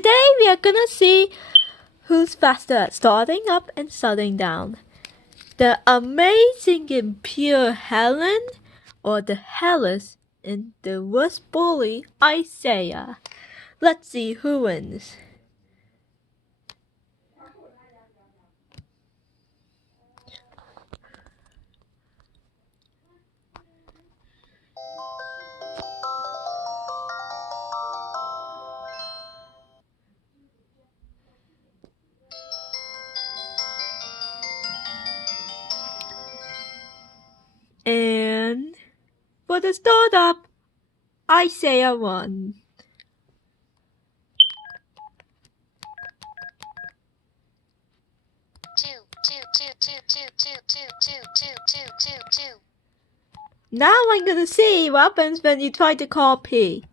today we are gonna see who's faster at starting up and shutting down. The amazing and pure Helen, or the Hellas and the worst bully, Isiah. Let's see who wins. And for the startup, Isiah won. Now I'm gonna see what happens when you try to copy.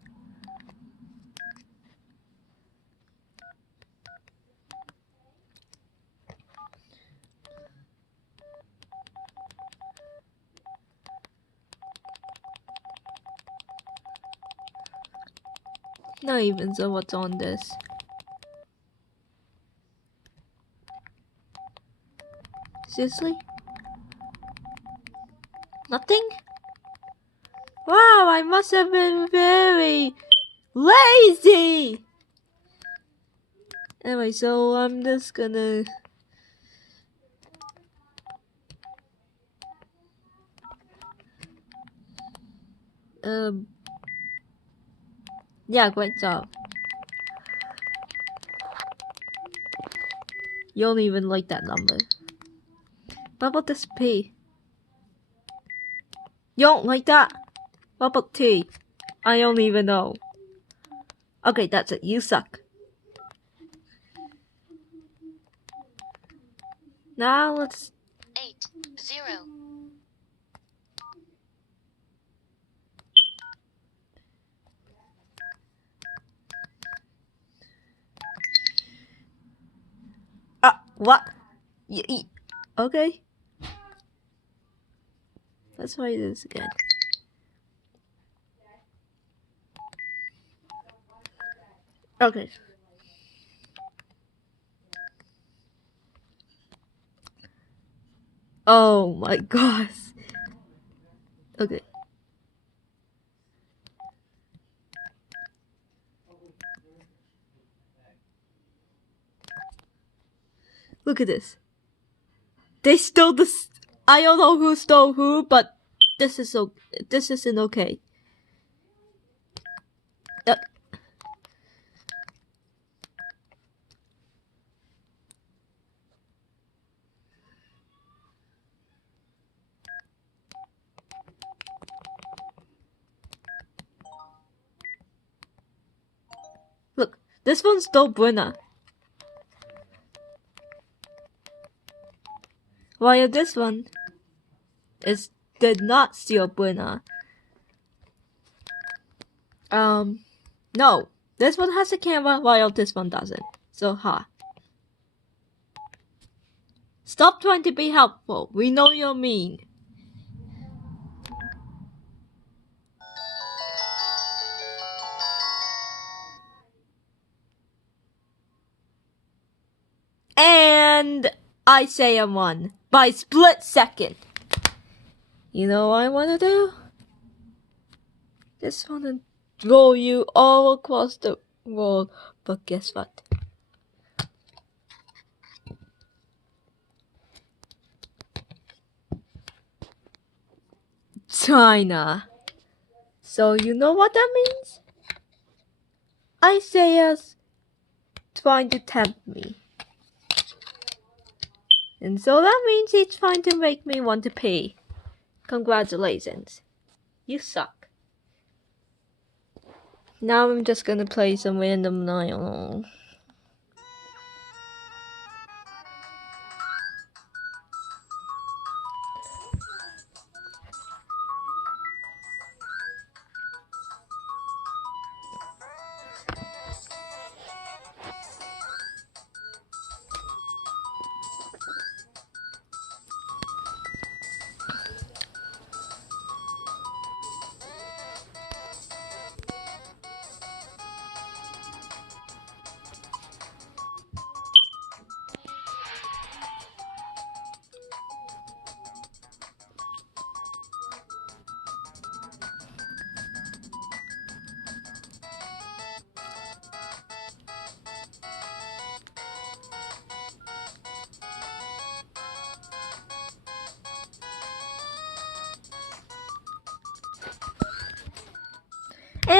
Not even sure what's on this. Seriously? Nothing? Wow, I must have been very lazy! Anyway, so I'm just gonna... Yeah, great job. You don't even like that number. What about this P? You don't like that? What about T? I don't even know. Okay, that's it. You suck. Now let's... 8-0. What? Okay. Let's try this again. Okay. Oh my gosh. Okay. Look at this. They stole this. I don't know who stole who, but this isn't okay. Look, this one stole Bruna. While this one did not steal Bruna. No. This one has a camera while this one doesn't. So Stop trying to be helpful. We know you're mean. And Isiah won by split second. You know what I wanna do? Just wanna throw you all across the world, but guess what? China. So you know what that means? Isiah's trying to tempt me. And so that means he's trying to make me want to pay. Congratulations. You suck. Now I'm just gonna play some random Nile.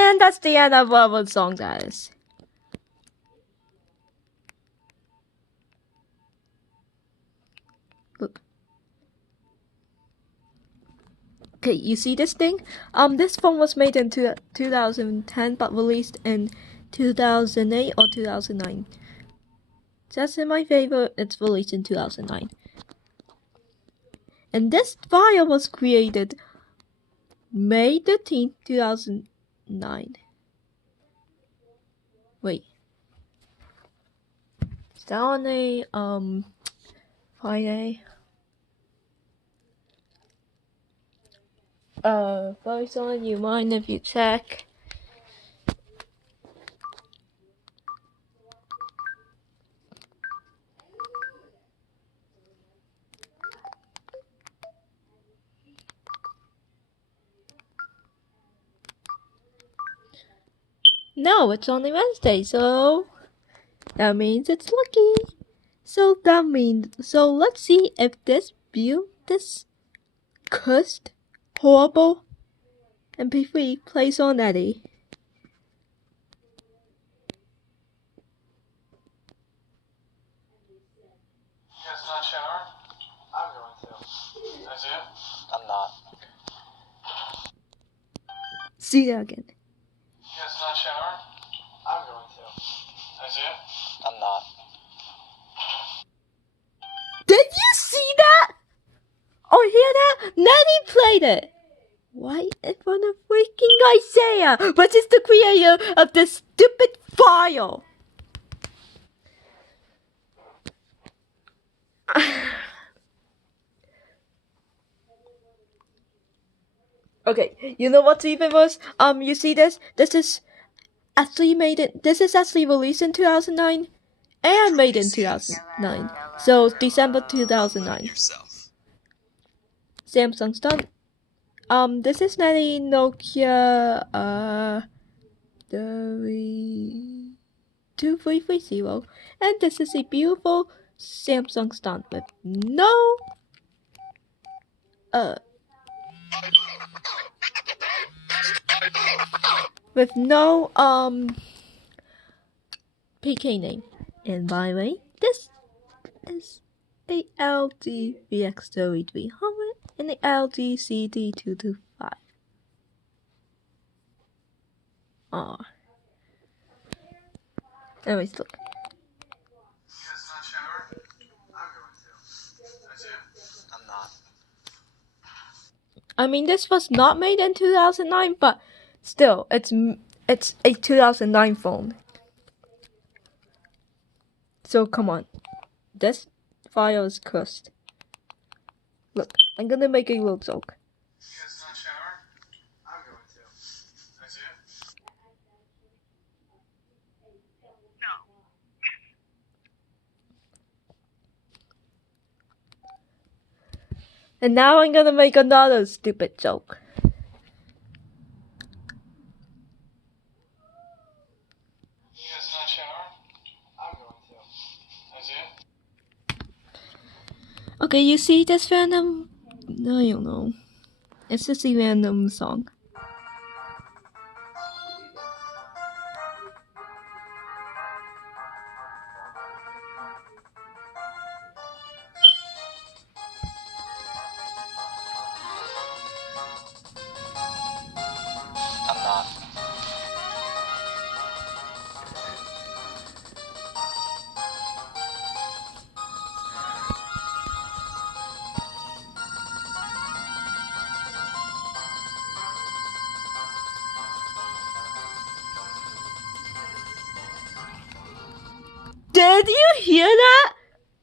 And that's the end of our song, guys. Look. Okay, you see this thing? This phone was made in 2010 but released in 2008 or 2009. That's in my favor, it's released in 2009. And this file was created May 13th, 2009. Wait. Is that on a Friday? Verezon, you mind if you check? No, it's only Wednesday, so that means it's lucky. So let's see if this cursed, horrible MP3 plays on Nettie. You guys not shower? I'm going to. Isiah? I'm not. See that again. You guys not shower? I'm going to. Isiah? I'm not. Did you see that? Or hear that? Nettie played it. Right in front of freaking Isiah, which is the creator of this stupid file. Okay, you know what's even worse? You see this? This is actually released in 2009 and made in 2009. So December 2009. Samsung Stunt. This is Nettie Nokia 2330, and this is a beautiful Samsung Stunt with no PK name. And by the way, this is a LG Vx3300 and the LG CG225. Aw. Anyways, look. I'm not. I mean, this was not made in 2009, but still, it's a 2009 phone. So come on, this file is cursed. Look, I'm gonna make a little joke. You guys not shower? I'm going to. Isiah? And now I'm gonna make another stupid joke. You guys not shower? I'm going to. Isiah? Okay, you see this random? No, I don't know. It's just a random song. I'm not. Did you hear that?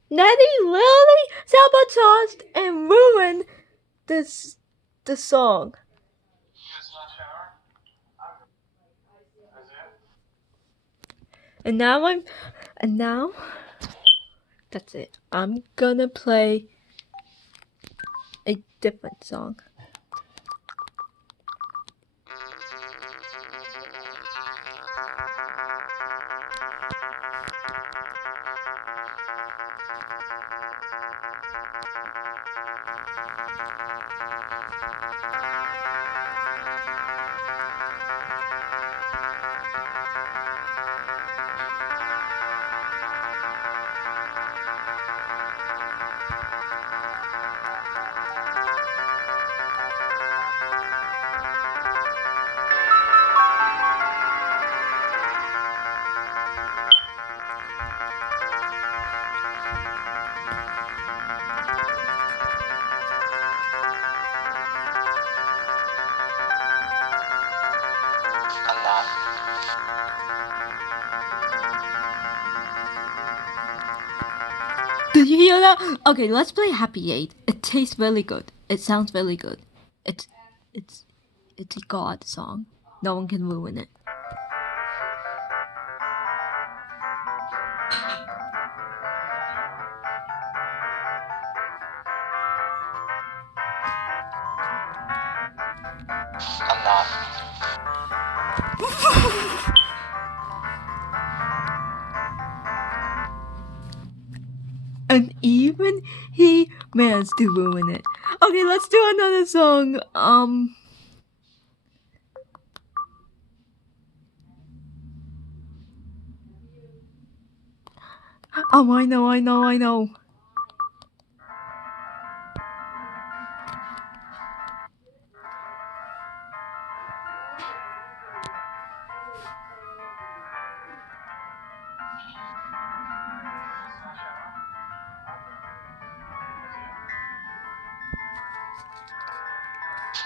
Nettie literally sabotaged and ruined the song. You guys not shower? Isiah? And now that's it. I'm gonna play a different song. Did you hear that? Okay, let's play Happy 8. It tastes really good. It sounds really good. It's a god song. No one can ruin it. I'm not. And even he managed to ruin it. Okay, let's do another song. Oh, I know.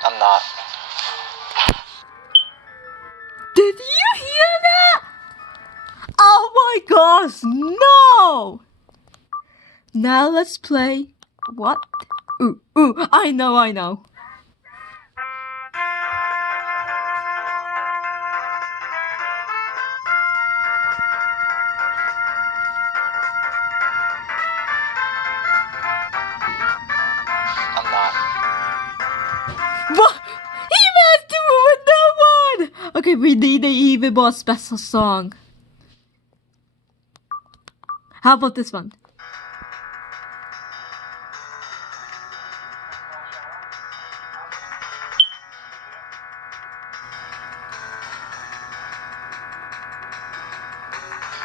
I'm not. Did you hear that? Oh my gosh, no! Now let's play. What? Ooh, I know. I'm not. What? He managed to ruin that one! Okay, we need an even more special song. How about this one?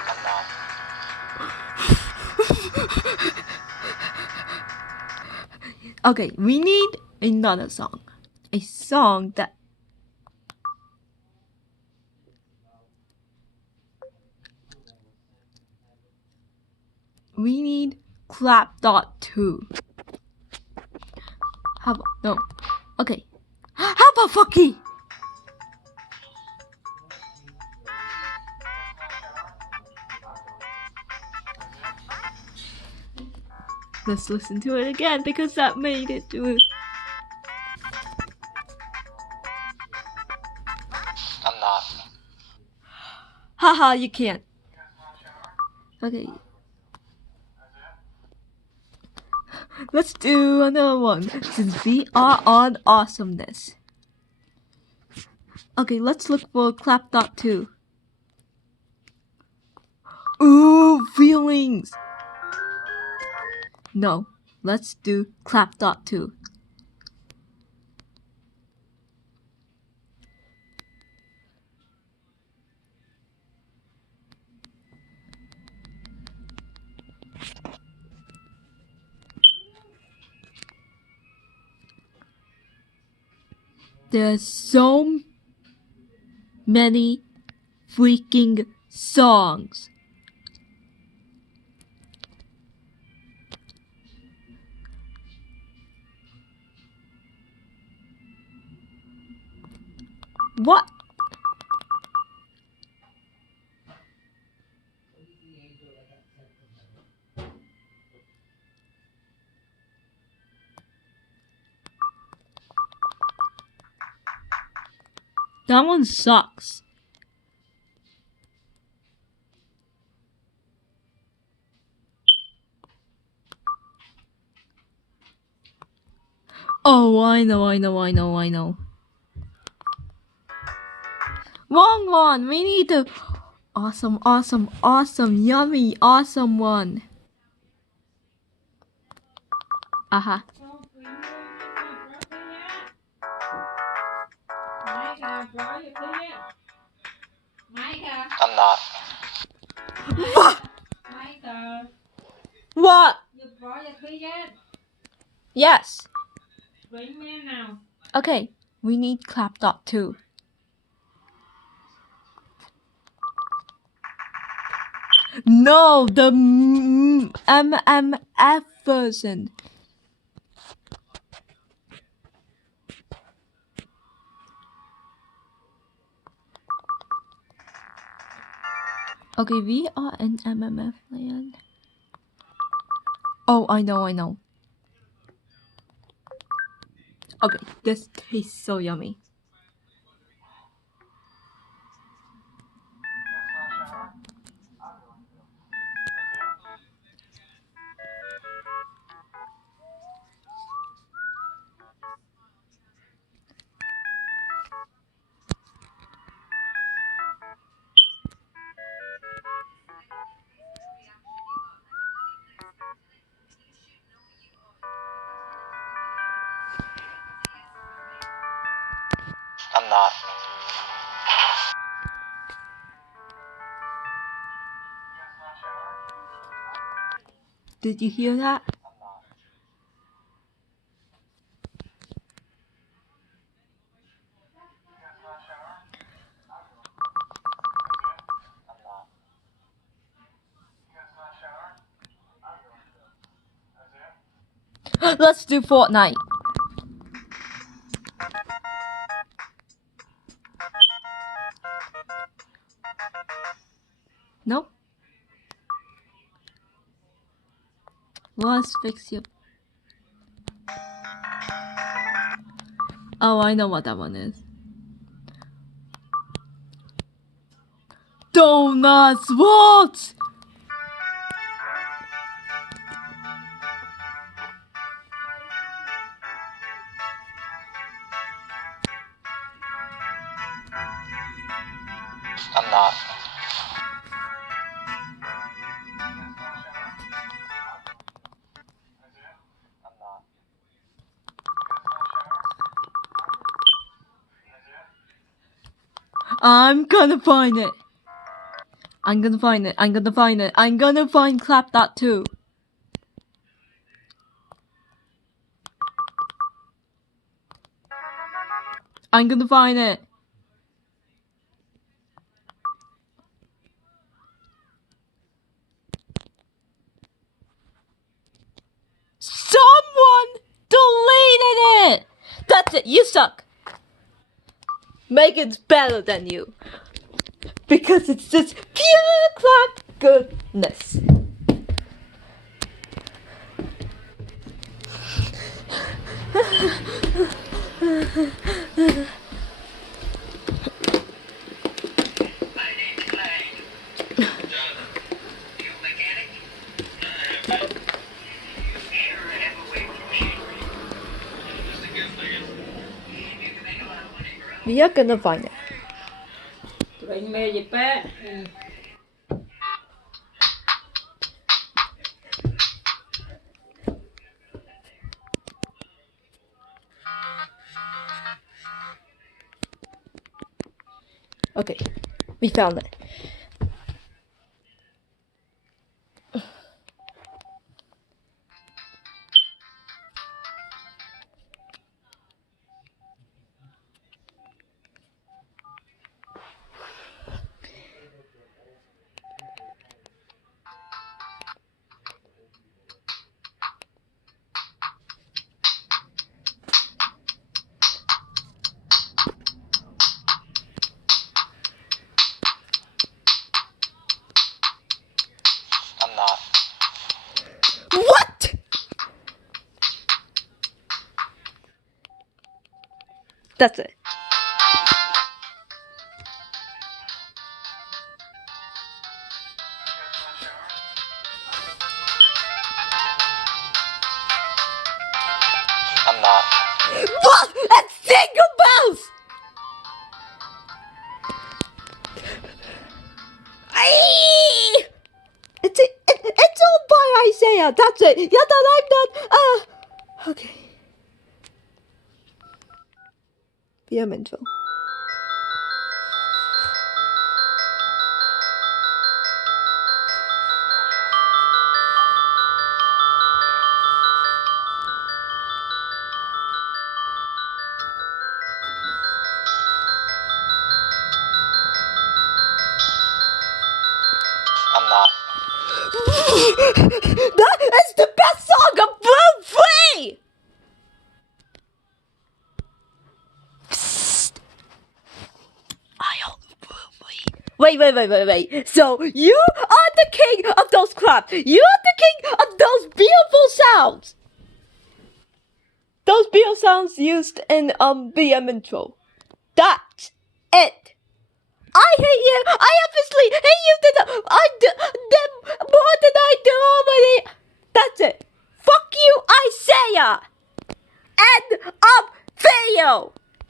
I'm not. Okay, we need another song. A song that we need clap.2. How about no? Okay. How about Fucky? Let's listen to it again because that made it to it. I'm not. Haha, you can't. Okay. Let's do another one since we are on awesomeness. Okay, let's look for clap.2. Ooh, feelings. No, let's do clap.2. There's so many freaking songs. What? That one sucks. Oh, I know. Wrong one. We need the awesome, yummy, awesome one. Aha. I'm not. What? What? Yes. Okay, we need clap.2. No, the MMF version. Okay, we are in MMF land. Oh, I know. Okay, this tastes so yummy. I'm not. Did you hear that? Let's do Fortnite. Nope. Let's fix you. Oh, I know what that one is. Donuts, what? I'm not. I'm gonna find it. I'm gonna find Clap That too. I'm gonna find it. Someone deleted it! That's it, you suck. Megan's better than you. Because it's just pure clap goodness. We are gonna find it. Tụi anh mê dịp á. Okay, we found it. I'm not. What? That's it. I'm not. What? That's Jingle Bells! Aye! It's all by Isiah. That's it. Yeah, that I'm done. Okay. Be mental. I'm not. That is the best song of Bloom Free! Psst. I own Bloom Free. Wait. So you are the king of those crap. You are the king of those beautiful sounds. Those beautiful sounds used in BM intro. That's it. I hate you. I obviously hate you more than I do already.